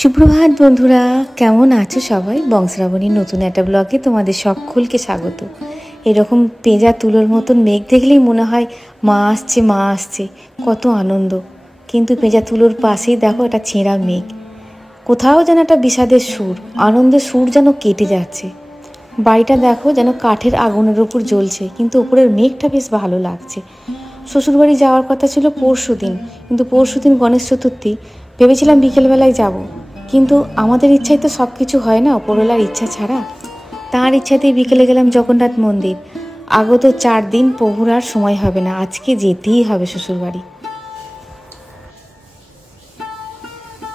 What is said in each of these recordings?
সুপ্রভাত বন্ধুরা, কেমন আছো সবাই? বংশরাবণীর নতুন একটা ব্লগে তোমাদের সকলকে স্বাগত। এরকম পেঁজা তুলোর মতন মেঘ দেখলেই মনে হয় মা আসছে, মা আসছে, কত আনন্দ। কিন্তু পেঁজা তুলোর পাশেই দেখো একটা ছেঁড়া মেঘ, কোথাও যেন একটা বিষাদের সুর, আনন্দের সুর যেন কেটে যাচ্ছে। বাড়িটা দেখো যেন কাঠের আগুনের উপর জ্বলছে, কিন্তু ওপরের মেঘটা বেশ ভালো লাগছে। শ্বশুরবাড়ি যাওয়ার কথা ছিল পরশুদিন, কিন্তু পরশুদিন গণেশ চতুর্থী, ভেবেছিলাম বিকেলবেলায় যাব, কিন্তু আমাদের ইচ্ছায় তো সব কিছু হয় না, ওপরওয়ালার ইচ্ছা ছাড়া। তাঁর ইচ্ছাতেই বিকেলে গেলাম জগন্নাথ মন্দির। আগত 4 দিন প্রভুর আর সময় হবে না, আজকে যেতেই হবে শ্বশুরবাড়ি।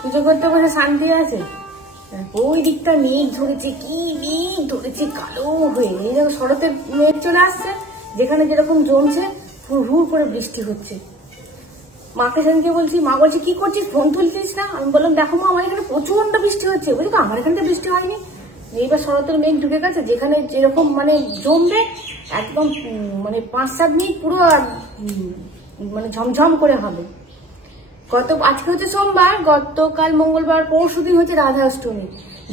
পুজো করতে বসে শান্তি আছে? ওই দিকটা মেঘ ধরেছে, কি মেঘ ধরেছে, কালো হয়ে। এই দেখো শরতের মেঘ চলে আসছে, যেখানে যেরকম জমছে হুড় করে বৃষ্টি হচ্ছে। মাকে সেদিনকে বলছি, মা বলছে কি করছিস, ফোন তুলছিস না? আমি বললাম দেখো মা, আমার এখানে প্রচন্ড বৃষ্টি হচ্ছে। বলছি আমার এখানে তো বৃষ্টি হয়নি। এইবার শরতের মেঘ ঢুকে গেছে, যেখানে যেরকম মানে জমবে একদম মানে 5-7 মিনিট পুরো মানে ঝমঝম করে হবে। আজকে হচ্ছে সোমবার, গতকাল মঙ্গলবার, পরশুদিন হচ্ছে রাধা অষ্টমী।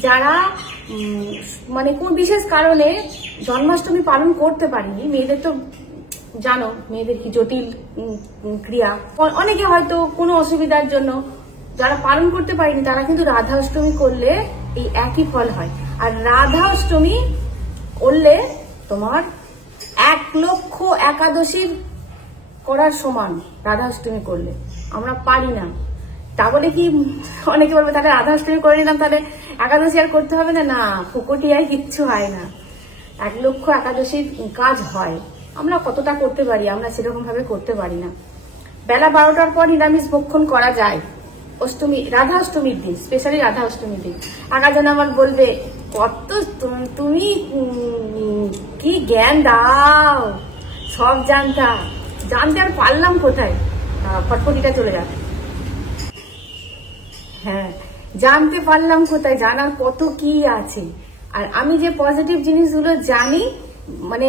যারা মানে কোন বিশেষ কারণে জন্মাষ্টমী পালন করতে পারেনি, মেয়েদের তো জানো মেয়েদের কি জটিল ক্রিয়া, অনেকে হয়তো কোনো অসুবিধার জন্য যারা পালন করতে পারেনি, তারা কিন্তু রাধা অষ্টমী করলে এই একই ফল হয়। আর রাধা অষ্টমী করলে তোমার 1 লক্ষ একাদশীর করার সমান রাধা অষ্টমী করলে। আমরা পারি না, তা বলে কি অনেকে বলবে তাহলে রাধা অষ্টমী করে নিলাম, তাহলে একাদশী আর করতে হবে না? না, ফুকটিয়ায় কিচ্ছু হয় না, 1 লক্ষ একাদশীর কাজ হয়। আমরা কতটা করতে পারি? আমরা সেরকম ভাবে করতে পারি না। বেলা 12টার পর নিরামিষ ভক্ষণ করা যায় অষ্টমী, রাধা অষ্টমীর দিন, স্পেশালি রাধা অষ্টমীর দিন। আগাজন আমার বলবে কত তুমি কি জ্ঞান দাও, সব জানতে আর পারলাম কোথায়, ফটফটিটা চলে যাবে। হ্যাঁ, জানতে পারলাম কোথায়, জানার কত কি আছে। আর আমি যে পজিটিভ জিনিসগুলো জানি, মানে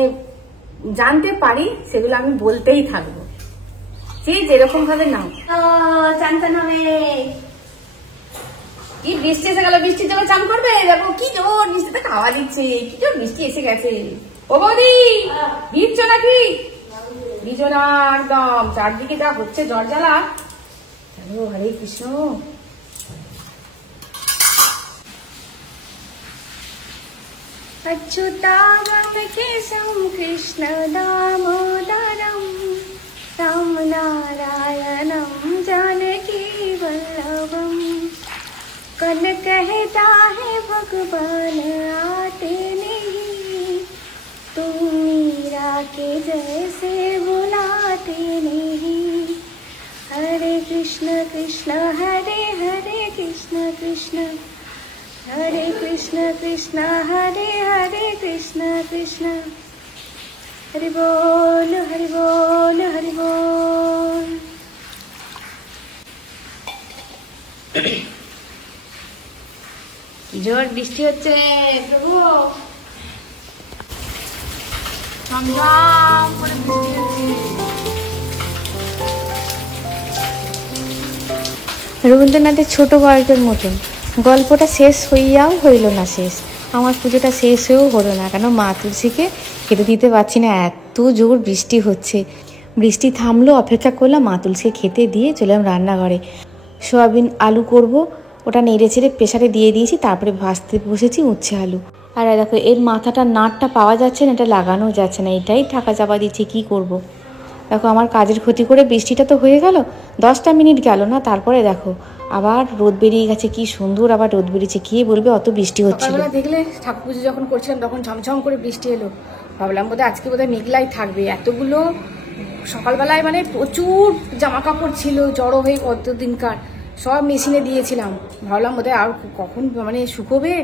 জানতে পারি, সেগুলো আমি বলতেই থাকবো, যে যেরকম ভাবে নাও। চান হবে কি, বৃষ্টি এসে গেল, বৃষ্টির জন্য চান করবে? দেখো কি জোর বৃষ্টিতে খাওয়া দিচ্ছে, কি জোর বৃষ্টি এসে গেছে। ও বৌদি, ভিজছো নাকি? ভিজো না একদম, চারদিকে যা হচ্ছে জ্বর জ্বালা। হরে কৃষ্ণ। अच्युतानंद केशव कृष्ण दामोदरम राम नारायणम जानकी वल्लभम। कन कहता है भगवान आते नहीं, तुम मीरा के जैसे बुलाते नहीं। हरे कृष्ण कृष्ण हरे हरे, कृष्ण कृष्ण हरे कृष्ण कृष्ण हरे हरे, कृष्ण कृष्ण हरि बोल हरि बोल हरि बोल। কি জোর বৃষ্টি হচ্ছে প্রভু, ঝমঝম করে বৃষ্টি হচ্ছে। রবীন্দ্রনাথের ছোট গল্পের মতন গল্পটা শেষ হইয়াও হইল না শেষ। আমার পুজোটা শেষ হয়েও হলো না, কেন মা তুলসীকে খেতে দিতে পারছি না, এত জোর বৃষ্টি হচ্ছে। বৃষ্টি থামলো, অপেক্ষা করলাম, মা তুলসীকে খেতে দিয়ে চলে এলাম রান্নাঘরে। সোয়াবিন আলু করব, ওটা নেড়ে ছেড়ে প্রেসারে দিয়ে দিয়েছি, তারপরে ভাজতে বসেছি উচ্ছে আলু। আর দেখো এর মাথাটা নাটটা পাওয়া যাচ্ছে না, এটা লাগানো যাচ্ছে না, এটাই ঢাকা চাপা দিচ্ছি, কী করব। দেখো আমার কাজের ক্ষতি করে বৃষ্টিটা তো হয়ে গেল, 10টা মিনিট গেল না, তারপরে দেখো আবার রোদ বেরিয়ে গেছে। কি সুন্দর আবার রোদ বেরিয়েছে, কি বলবে, অত বৃষ্টি হচ্ছিল। দেখলে ঠাকুর পুজো যখন করছিলাম তখন ঝমঝম করে বৃষ্টি এলো, ভাবলাম বোধহয় আজকে বোধহয় মেঘলাই থাকবে। এতগুলো সকালবেলায় মানে প্রচুর জামা কাপড় ছিল জড়ো হয়ে, কতদিনকার সব মেশিনে দিয়েছিলাম, ভাবলাম বোধহয় আর কখন মানে শুকোবে।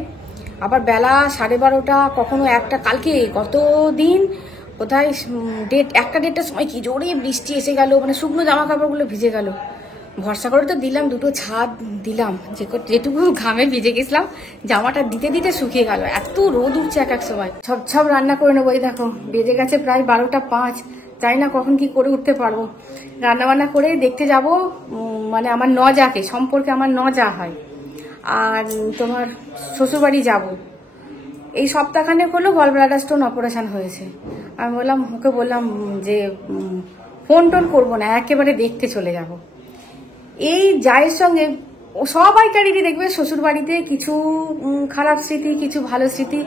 আবার বেলা 12:30, কখনো 1টা, কালকে কতদিন কোথায় একটা দেড়টার সময় কি জোরে বৃষ্টি এসে গেল, মানে শুকনো জামা কাপড়গুলো ভিজে গেল। ভরসা করে তো দিলাম, 2টো ছাদ দিলাম, যেটুকু ঘামে ভিজে গেছিলাম, জামাটা দিতে দিতে শুকিয়ে গেল। এত রোদ উঠছে এক সময়। সব রান্না করে নেবো। এই দেখো বেজে গেছে প্রায় 12টা 5, জানি না কখন কি করে উঠতে পারবো। রান্না বান্না করে দেখতে যাব, মানে আমার নজাকে সম্পর্কে আমার নজা হয়, আর তোমার শ্বশুরবাড়ি যাব। এই সপ্তাহখানেক হলো গল ব্লাডার স্টোন অপারেশন হয়েছে। আমি বললাম, ওকে বললাম যে ফোন টোন করবো না, একেবারে দেখতে চলে যাব। এই জায়ের সঙ্গে সবাইকারই দেখবে শ্বশুর বাড়িতে কিছু খারাপ স্মৃতি, কিছু ভালো স্মৃতি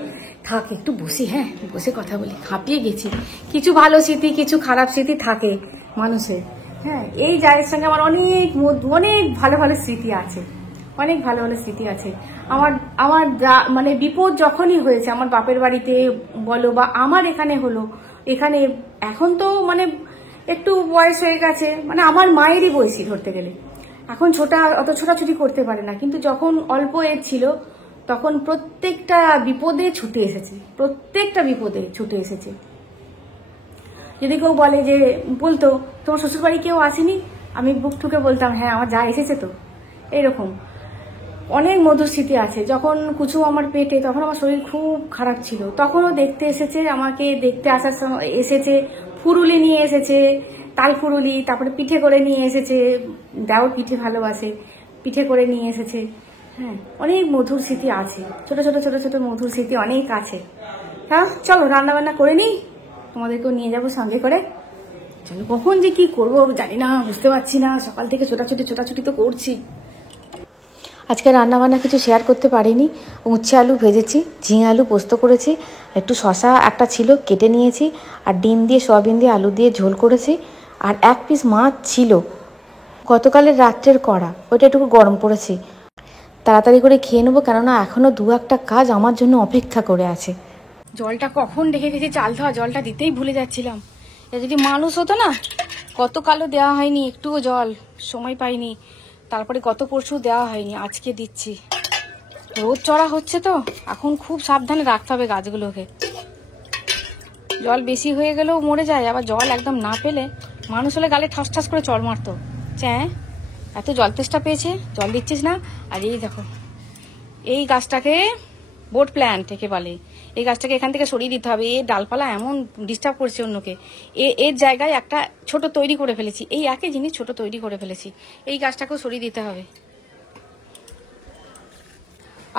থাকে। একটু বসি, হ্যাঁ বসে কথা বলি, হাঁপিয়ে গেছি। কিছু ভালো স্মৃতি, কিছু খারাপ স্মৃতি থাকে মানুষের। হ্যাঁ, এই জায়ের সঙ্গে আমার অনেক অনেক ভালো ভালো স্মৃতি আছে, অনেক ভালো ভালো স্মৃতি আছে। আমার মানে বিপদ যখনই হয়েছে আমার বাপের বাড়িতে বলো বা আমার এখানে হলো, এখানে এখন তো মানে একটু বয়স হয়ে গেছে, মানে আমার মায়েরই বয়সী ধরতে গেলে। এখন অত ছোটাছুটি করতে পারে না, কিন্তু যখন অল্প এজ ছিল তখন প্রত্যেকটা বিপদে ছুটে এসেছে, প্রত্যেকটা বিপদে ছুটে এসেছে। যদি কেউ বলে যে বলতো তোমার শ্বশুরবাড়ি কেউ আসেনি, আমি বুক ঠুকে বলতাম হ্যাঁ আমার যা এসেছে তো। এইরকম অনেক মধুর স্মৃতি আছে। যখন কুচু আমার পেটে, তখন আমার শরীর খুব খারাপ ছিল, তখনও দেখতে এসেছে, আমাকে দেখতে আসার সময় এসেছে, ফুরুলি নিয়ে এসেছে, তাল ফুরুলি, তারপরে পিঠে করে নিয়ে এসেছে, দেওর পিঠে ভালোবাসে, পিঠে করে নিয়ে এসেছে। হ্যাঁ, অনেক মধুর স্মৃতি আছে, ছোট ছোট ছোট ছোট মধুর স্মৃতি অনেক আছে। হ্যাঁ চলো রান্না বান্না করে নিই, তোমাদেরকেও নিয়ে যাবো সঙ্গে করে। চলো, কখন যে কি করবো জানি না, বুঝতে পারছি না, সকাল থেকে ছোটাছুটি তো করছি। আজকে রান্নাবান্না কিছু শেয়ার করতে পারিনি। উচ্ছে আলু ভেজেছি, ঝিঙে আলু পোস্ত করেছি, একটু শশা একটা ছিল কেটে নিয়েছি, আর ডিম দিয়ে সয়াবিন দিয়ে আলু দিয়ে ঝোল করেছি, আর 1 পিস মাছ ছিল গতকালের রাত্রের করা, ওইটা একটু গরম করেছি। তাড়াতাড়ি করে খেয়ে নেবো, কেননা এখনও 2-1টা কাজ আমার জন্য অপেক্ষা করে আছে। জলটা কখন রেখে গেছি চাল ধোয়া, জলটা দিতেই ভুলে যাচ্ছিলাম। যদি মানুষ হতো না, গতকালও দেওয়া হয়নি একটুও জল, সময় পাইনি, তারপরে গত পরশু দেওয়া হয়নি, আজকে দিচ্ছি। রোদ চড়া হচ্ছে তো, এখন খুব সাবধানে রাখতে হবে গাছগুলোকে। জল বেশি হয়ে গেলেও মরে যায়, আবার জল একদম না পেলে মানুষ হলে গালে ঠাস ঠাস করে চড় মারতো। চ্যাঁ, এত জল তেষ্টা পেয়েছে, জল দিচ্ছিস না। আর এই দেখো, এই গাছটাকে বোট প্ল্যান্ট একে বলে, এই গাছটাকে এখান থেকে সরিয়ে দিতে হবে। এই ডালপালা এমন ডিস্টার্ব করছে অন্যকে, এর জায়গায় একটা ছোট তৈরি করে ফেলেছি, এই একই জিনিস ছোট তৈরি করে ফেলেছি, এই গাছটাকেও সরিয়ে দিতে হবে।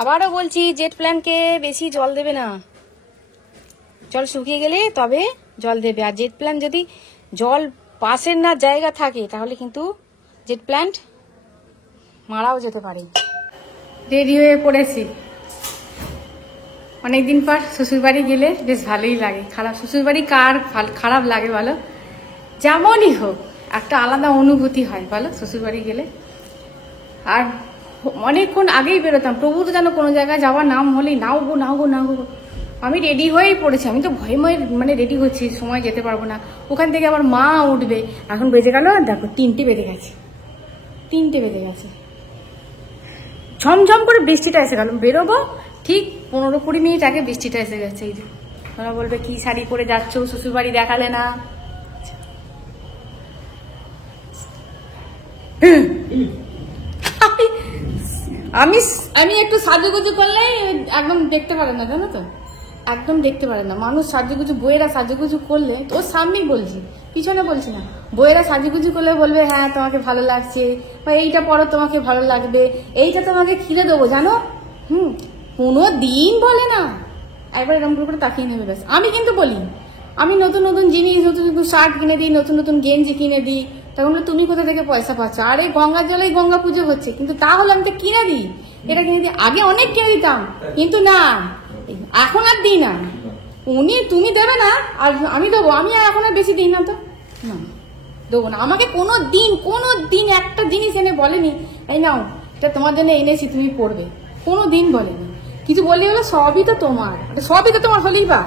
আবারও বলছি, জেট প্ল্যান্টকে বেশি জল দেবে না, জল শুকিয়ে গেলে তবে জল দেবে। আর জেট প্ল্যান্ট যদি জল পাশের না জায়গা থাকে, তাহলে কিন্তু জেট প্ল্যান্ট মারাও যেতে পারে। রেডি হয়ে পড়েছি, অনেকদিন পর শ্বশুরবাড়ি গেলে বেশ ভালোই লাগে। শ্বশুরবাড়ি কার খারাপ লাগে বলো? যেমনই হোক একটা আলাদা অনুভূতি হয় বলো শ্বশুরবাড়ি গেলে। আর অনেকক্ষণ আগেই বেরোতাম, প্রভুর যেন কোনো জায়গায় যাওয়ার নাম হলেই নাও গো। আমি রেডি হয়েই পড়েছি, আমি তো ভয়ে মানে রেডি হচ্ছি, সময় যেতে পারবো না। ওখান থেকে আবার মা উঠবে, এখন বেজে গেল দেখো 3টে বেজে গেছে। ঝমঝম করে বৃষ্টিটা এসে গেল, বেরোবো ঠিক 15-20 মিনিট আগে বৃষ্টিটা এসে গেছে। এই যে তোমরা বলবে কি শাড়ি পরে যাচ্ছ, শ্বশুরবাড়ি দেখালে না। আমি একটু সাজুগুজু করলে একদম দেখতে পারে না, জানো তো, একদম দেখতে পারে না মানুষ। সাজুগুজু বইয়েরা সাজুগুজু করলে, ওর সামনেই বলছি, পিছনে বলছি না, বইয়েরা সাজুগুজু করলে বলবে হ্যাঁ তোমাকে ভালো লাগছে, বা এইটা পরো তোমাকে ভালো লাগবে, এইটা তোমাকে খিলে দেবো জানো। কোনো দিন বলে না, একবার এরকম করে তাকিয়ে নেবে ব্যাস। আমি কিন্তু বলি, আমি নতুন নতুন জিনিস, নতুন নতুন শার্ট কিনে দিই, নতুন নতুন গেঞ্জি কিনে দিই, তখন তুমি কোথা থেকে পয়সা পাচ্ছ? আরে গঙ্গার জলেই গঙ্গা পুজো হচ্ছে, কিন্তু তাহলে আমি তো কিনে দিই, এটা কিনে দিই। আগে অনেক কিনে দিতাম, কিন্তু না এখন আর দিই না। তুমি দেবে না আর আমি দেবো, আমি আর এখন আর বেশি দিই না, তো না দেবো না। আমাকে কোনো দিন একটা জিনিস এনে বলেনি এই নাও এটা তোমার জন্য এনেছি তুমি পড়বে, কোনো দিন বলেনি। কিছু বললি হলো সবই তো তোমার হলেই বা।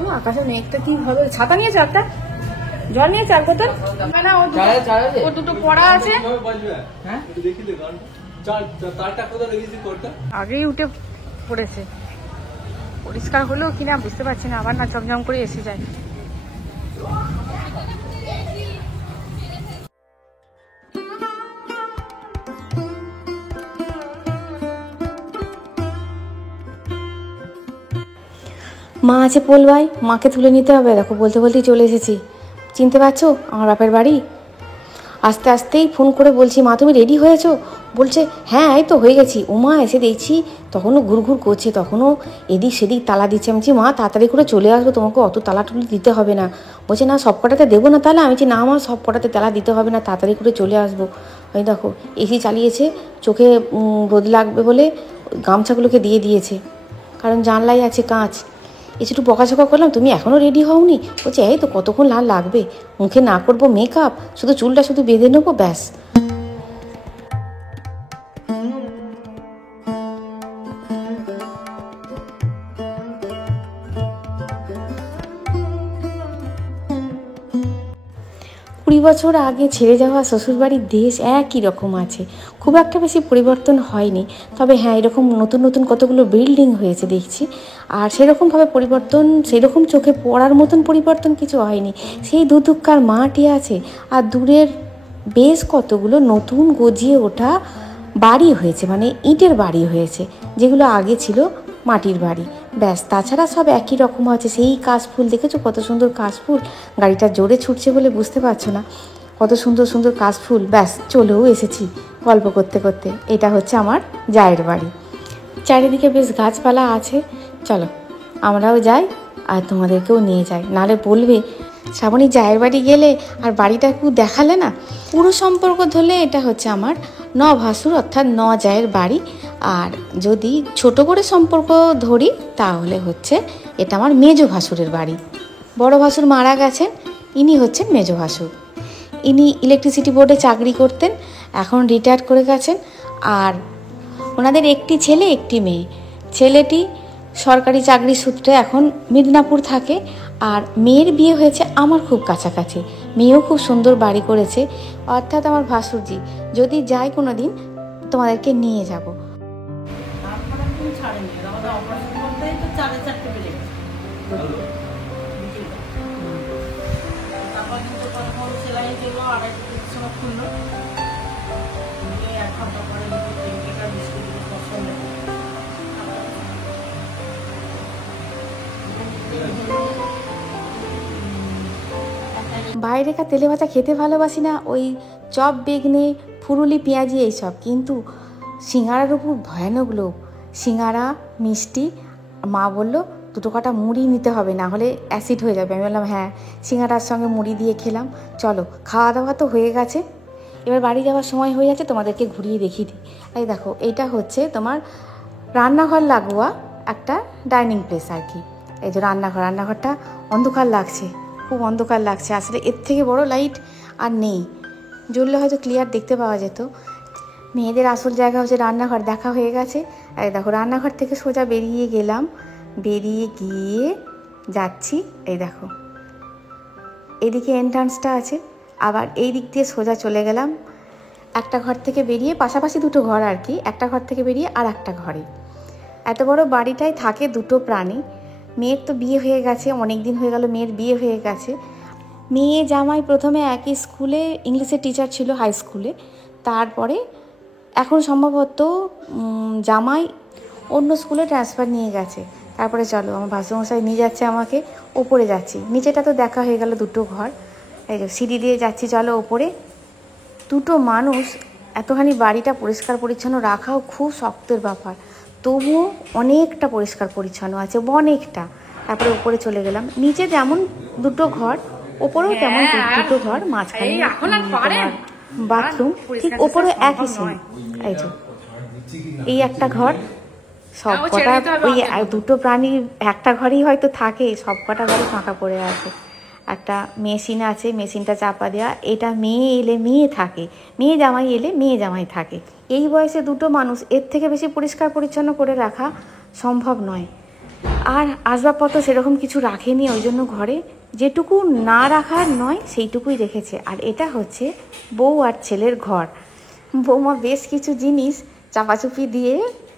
ও আকাশে মেঘটা কি হবে, ছাতা নিয়েছে একটা, জল নিয়েছে আর বোতল না, ও দুটো পড়া আছে, আগেই উঠে পড়েছে। পরিষ্কার হলো কিনা বুঝতে পারছি না, আবার না ঝমঝম করে এসে যায়। মা আছে পোলবাই, মাকে তুলে নিতে হবে। দেখো বলতে বলতেই চলে এসেছি, চিনতে পারছো আমার বাপের বাড়ি। আস্তে আস্তেই ফোন করে বলছি মা তুমি রেডি হয়েছো? বলছে হ্যাঁ এই তো হয়ে গেছি। ওমা এসে দেখছি তখনও ঘুরঘুর করছে, তখনও এদিক সেদিক তালা দিচ্ছে। আমি বলছি মা তাড়াতাড়ি করে চলে আসবো, তোমাকে অত তালা টুলি দিতে হবে না। বলছে না সব কটাতে দেবো না তাহলে? আমি বলছি না আমার সব কটাতে তালা দিতে হবে না, তাড়াতাড়ি করে চলে আসবো। ওই দেখো এসি চালিয়েছে, চোখে রোদ লাগবে বলে গামছাগুলোকে দিয়ে দিয়েছে, কারণ জানলাই আছে কাঁচ। এসে একটু বকাঝকা করলাম, তুমি এখনও রেডি হওনি? বলছে এই তো কতক্ষণ লাগবে, মুখে না করবো মেকআপ, শুধু চুলটা শুধু বেঁধে নেবো ব্যাস। 20 বছর আগে ছেড়ে যাওয়া শ্বশুরবাড়ির দেশ একই রকম আছে, খুব একটা বেশি পরিবর্তন হয়নি। তবে হ্যাঁ এরকম নতুন নতুন কতগুলো বিল্ডিং হয়েছে দেখছি, আর সেরকমভাবে পরিবর্তন, সেরকম চোখে পড়ার মতন পরিবর্তন কিছু হয়নি। সেই দুদুক্কার মাটি আছে, আর দূরের বেশ কতগুলো নতুন গজিয়ে ওঠা বাড়ি হয়েছে, মানে ইটের বাড়ি হয়েছে, যেগুলো আগে ছিল মাটির বাড়ি। ব্যাস, তাছাড়া সব একই রকম আছে। সেই কাশফুল দেখেছো কত সুন্দর কাশফুল, গাড়িটা জোরে ছুটছে বলে বুঝতে পারছো না, কত সুন্দর সুন্দর কাশফুল। ব্যাস চলেও এসেছি গল্প করতে করতে। এটা হচ্ছে আমার জায়ের বাড়ি, চারিদিকে বেশ গাছপালা আছে। চলো আমরাও যাই আর তোমাদেরকেও নিয়ে যাই, নাহলে বলবে শ্রাবণী জায়ের বাড়ি গেলে আর বাড়িটা একটু দেখালে না। পুরো সম্পর্ক ধরলে এটা হচ্ছে আমার ন ভাসুর অর্থাৎ ন জায়ের বাড়ি, আর যদি ছোট করে সম্পর্ক ধরি তাহলে হচ্ছে এটা আমার মেজ ভাসুরের বাড়ি। বড় ভাসুর মারা গেছেন, ইনি হচ্ছেন মেজ ভাসুর। ইনি ইলেকট্রিসিটি বোর্ডে চাকরি করতেন, এখন রিটায়ার করে গেছেন। আর ওনাদের একটি ছেলে একটি মেয়ে। ছেলেটি সরকারি চাকরির সূত্রে এখন মিদনাপুর থাকে, আর মেয়ের বিয়ে হয়েছে আমার খুব কাছাকাছি। মেয়েও খুব সুন্দর বাড়ি করেছে, অর্থাৎ আমার ভাসুরজি। যদি যাই কোনো দিন তোমাদেরকে নিয়ে যাব। বাইরেকার তেলে ভাজা খেতে ভালোবাসি না, ওই চপ বেগনে ফুরুলি পেঁয়াজি এইসব, কিন্তু সিঙ্গারার উপর ভয়ানক লোভ। সিঙ্গারা মিষ্টি, মা বললো দুটো কটা মুড়ি নিতে হবে, না হলে অ্যাসিড হয়ে যাবে। আমি বললাম হ্যাঁ, সিঙ্গারার সঙ্গে মুড়ি দিয়ে খেলাম। চলো খাওয়া দাওয়া তো হয়ে গেছে, এবার বাড়ি যাওয়ার সময় হয়ে যাচ্ছে, তোমাদেরকে ঘুরিয়ে দেখিয়ে দিই। এই দেখো এইটা হচ্ছে তোমার রান্নাঘর লাগোয়া একটা ডাইনিং প্লেস আর কি। এই যে রান্নাঘর, রান্নাঘরটা অন্ধকার লাগছে, খুব অন্ধকার লাগছে। আসলে এর থেকে বড় লাইট আর নেই, জ্বললে হয়তো ক্লিয়ার দেখতে পাওয়া যেত। মেয়েদের আসল জায়গা হচ্ছে রান্নাঘর, দেখা হয়ে গেছে। এই দেখো রান্নাঘর থেকে সোজা বেরিয়ে গেলাম, বেরিয়ে গিয়ে যাচ্ছি। এই দেখো এদিকে এন্ট্রান্সটা আছে, আবার এই দিক দিয়ে সোজা চলে গেলাম একটা ঘর থেকে বেরিয়ে, পাশাপাশি দুটো ঘর আর কি, একটা ঘর থেকে বেরিয়ে আর একটা ঘরে। এত বড় বাড়িটায় থাকে দুটো প্রাণী। মেয়ের তো বিয়ে হয়ে গেছে, অনেক দিন হয়ে গেল মেয়ের বিয়ে হয়ে গেছে। মেয়ে জামাই প্রথমে একই স্কুলে ইংলিশের টিচার ছিল, হাই স্কুলে। তারপরে এখন সম্ভবত জামাই অন্য স্কুলে ট্রান্সফার নিয়ে গেছে। তারপরে চলো আমার ভাসুরমশাই নিয়ে যাচ্ছে আমাকে, ওপরে যাচ্ছি। নিচেটা তো দেখা হয়ে গেল, দুটো ঘর। এই যে সিঁড়ি দিয়ে যাচ্ছি, চলো ওপরে। দুটো মানুষ, এতখানি বাড়িটা পরিষ্কার পরিচ্ছন্ন রাখাও খুব শক্তের ব্যাপার, তবুও অনেকটা পরিষ্কার পরিচ্ছন্ন আছে, অনেকটা। তারপরে উপরে চলে গেলাম, নিচে যেমন দুটো ঘর, ওপরেও তেমন দুটো ঘর, মাঝখানে বাথরুম, ঠিক ওপরে একই সেম। এই যে এই একটা ঘর, সব কটা ওই দুটো প্রাণী একটা ঘরেই হয়তো থাকে, সব কটা ঘরে ফাঁকা পড়ে আছে। একটা মেশিন আছে, মেশিনটা চাপা দেওয়া। এটা মেয়ে এলে মেয়ে থাকে, মেয়ে জামাই এলে মেয়ে জামাই থাকে। এই বয়সে দুটো মানুষ, এর থেকে বেশি পরিষ্কার পরিচ্ছন্ন করে রাখা সম্ভব নয়। আর আসবাবপত্র সেরকম কিছু রাখেনি, ওই জন্য ঘরে যেটুকু না রাখার নয় সেইটুকুই রেখেছে। আর এটা হচ্ছে বউ আর ছেলের ঘর। বৌমা বেশ কিছু জিনিস চাপাচুপি দিয়ে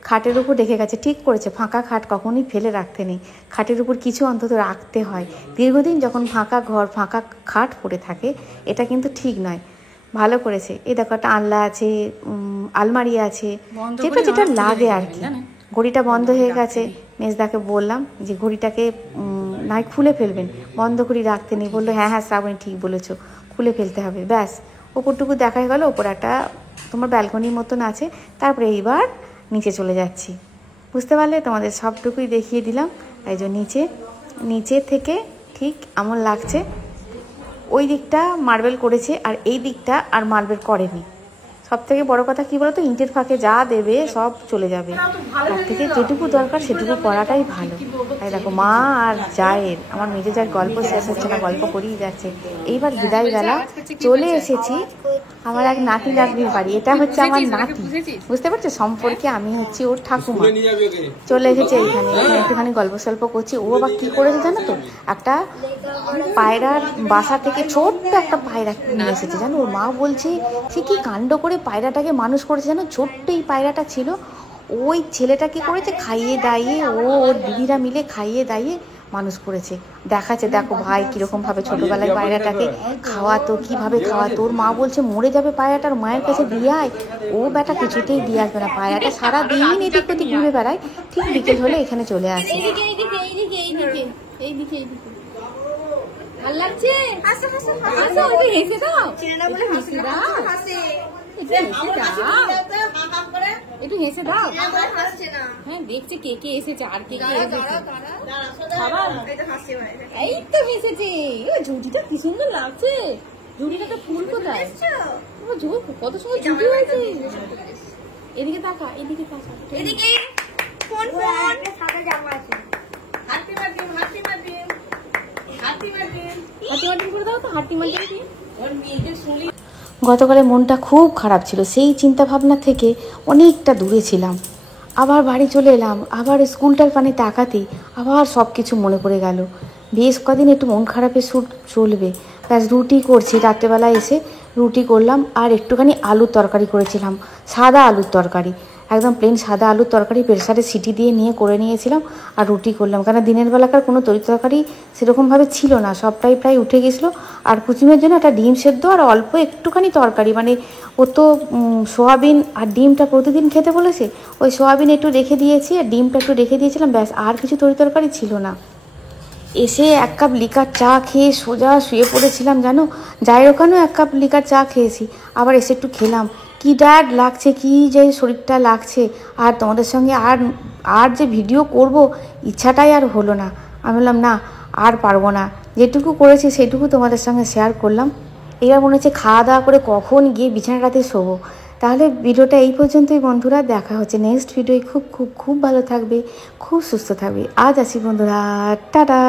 খাটের উপর রেখে গেছে, ঠিক করেছে। ফাঁকা খাট কখনই ফেলে রাখতে নেই, খাটের উপর কিছু অন্তত রাখতে হয়। দীর্ঘদিন যখন ফাঁকা ঘর, ফাঁকা খাট পড়ে থাকে, এটা কিন্তু ঠিক নয়, ভালো করেছে। এই দেখো একটা আলনা আছে, আলমারি আছে, যেটা যেটা লাগে আর কি। ঘড়িটা বন্ধ হয়ে গেছে, মেজদাকে বললাম যে ঘড়িটাকে নাই খুলে ফেলবেন, বন্ধ করে রাখতে নেই। বললো হ্যাঁ হ্যাঁ শ্রাবণী ঠিক বলেছো, খুলে ফেলতে হবে। ব্যাস ওপরটুকু দেখা গেল, ওপর একটা তোমার ব্যালকনির মতন আছে। তারপরে এইবার নিচে চলে যাচ্ছি, বুঝতে পারলে? তোমাদের সবটুকুই দেখিয়ে দিলাম। তাই জন্য নিচে থেকে ঠিক এমন লাগছে, ওই দিকটা মার্বেল করেছে আর এই দিকটা আর মার্বেল করেনি। সব থেকে বড় কথা কী বলো তো, ইঁটের ফাঁকে যা দেবে সব চলে যাবে, তার থেকে যেটুকু দরকার সেটুকু করাটাই ভালো। তাই দেখো মা আর জায়ের, আমার মেজো জায়ের গল্প শেষ হচ্ছে না, গল্প করেই যাচ্ছে। এইবার বিদায়বেলা চলে এসেছি আমার এক নাতি নাতনির বাড়ি। এটা হচ্ছে আমার নাতি, বুঝতে পারছো? সম্পর্কে আমি হচ্ছি ওর ঠাকুমা। চলে এসেছে এইখানে, একটুখানি গল্প সল্প করছি। ও আবার কী করেছে জানো তো, একটা পায়রার বাসা থেকে ছোট্ট একটা পায়রা নিয়ে এসেছে জানো। ওর মা বলছে সে কি কাণ্ড করে পায়রাটাকে মানুষ করেছে জানো। ছোট্ট এই পায়রাটা ছিল, ওই ছেলেটা কি করেছে, খাইয়ে দাইয়ে ওর দিদিরা মিলে খাইয়ে দাইয়ে মানুষ করেছে। দেখাচ্ছে দেখো ভাই কীরকমভাবে ছোটোবেলায় পায়রাটাকে খাওয়াতো, কীভাবে খাওয়াতো। ওর মা বলছে মরে যাবে পায়রাটার, মায়ের কাছে দিয়ে আয়। ও বেটা কিছুতেই দিয়ে আসবে না, পায়রাটা সারাদিন এদিক ওদিক ঘুরে বেড়ায়, ঠিক বিকেল হলে এখানে চলে আসে। ভাল লাগছে? হেসে দাও, একটু হেসে দাও। হ্যাঁ দেখছে কে কে এসেছে, আর কে কে এসেছে। এই তো হেসেছে। ঝুঁটিটা কি সুন্দর লাগছে। ঝুঁটিটা ফুল কোথায়? কত সুন্দর ঝুঁটি হয়েছে। এদিকে তাকা, এদিকে তাকা, এদিকে ফোন ফোন সাদা জামা আছে। হাতি মাটি করে দাও তো, হাতি মাটি কি ওর মেয়েদের শুনলি। গতকালে মনটা খুব খারাপ ছিল, সেই চিন্তা ভাবনা থেকে অনেকটা দূরে ছিলাম। আবার বাড়ি চলে এলাম, আবার স্কুলটার পানে তাকাতেই আবার সব কিছু মনে পড়ে গেল। বেশ কদিন একটু মন খারাপের সুর চলবে। ব্যাস রুটি করছি, রাত্রেবেলা এসে রুটি করলাম আর একটুখানি আলুর তরকারি করেছিলাম, সাদা আলুর তরকারি, একদম প্লেন সাদা আলুর তরকারি। প্রেসারে সিটি দিয়ে নিয়ে করে নিয়েছিলাম আর রুটি করলাম, কারণ দিনের বেলাকার কোনো তরি তরকারি সেরকমভাবে ছিল না, সবটাই প্রায় উঠে গেছিলো। আর কুচিমের জন্য একটা ডিম সেদ্ধ আর অল্প একটুখানি তরকারি, মানে ও তো সোয়াবিন আর ডিমটা প্রতিদিন খেতে বলেছে, ওই সোয়াবিন একটু রেখে দিয়েছি আর ডিমটা একটু রেখে দিয়েছিলাম, ব্যাস আর কিছু তরি তরকারি ছিল না। এসে 1 কাপ লিকার চা খেয়ে সোজা শুয়ে পড়েছিলাম জানো। যায়ের ওখানেও 1 কাপ লিকার চা খেয়েছি, আবার এসে একটু খেলাম। কী টায়ার্ড লাগছে, কী যে শরীরটা লাগছে। আর তোমাদের সঙ্গে আর যে ভিডিও করব ইচ্ছাটাই আর হলো না। আমি বললাম না আর পারবো না, যেটুকু করেছি সেটুকু তোমাদের সঙ্গে শেয়ার করলাম। এবার মনে হচ্ছে খাওয়া দাওয়া করে কখন গিয়ে বিছানাটাতে শোবো। তাহলে ভিডিওটা এই পর্যন্তই বন্ধুরা, দেখা হচ্ছে নেক্সট ভিডিওয়। খুব খুব খুব ভালো থাকবে, খুব সুস্থ থাকবে। আজ আসি বন্ধুরা, টাটা।